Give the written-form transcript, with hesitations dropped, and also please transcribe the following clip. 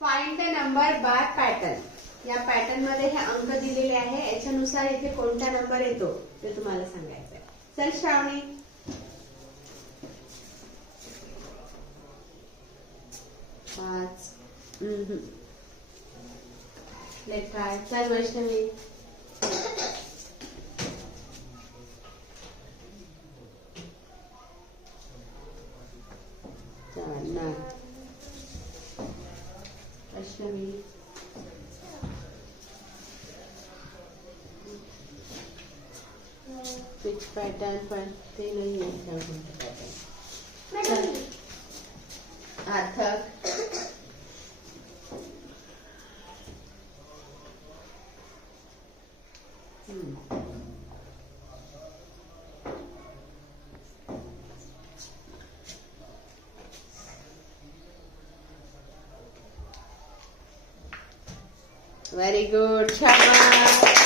Find the number by pattern. या pattern मध्ये हे अंक दिलेले आहे, याच्यानुसार इथे कोणता नंबर येतो ते तुम्हाला सांगायचं आहे. चल श्रावणी. 5. Late try. चल वैष्णवी. 4. वैष्णवी. 6 पैटर्न पण ते नाही आहे पॅटर्न. सार्थक. Very good. शाबास.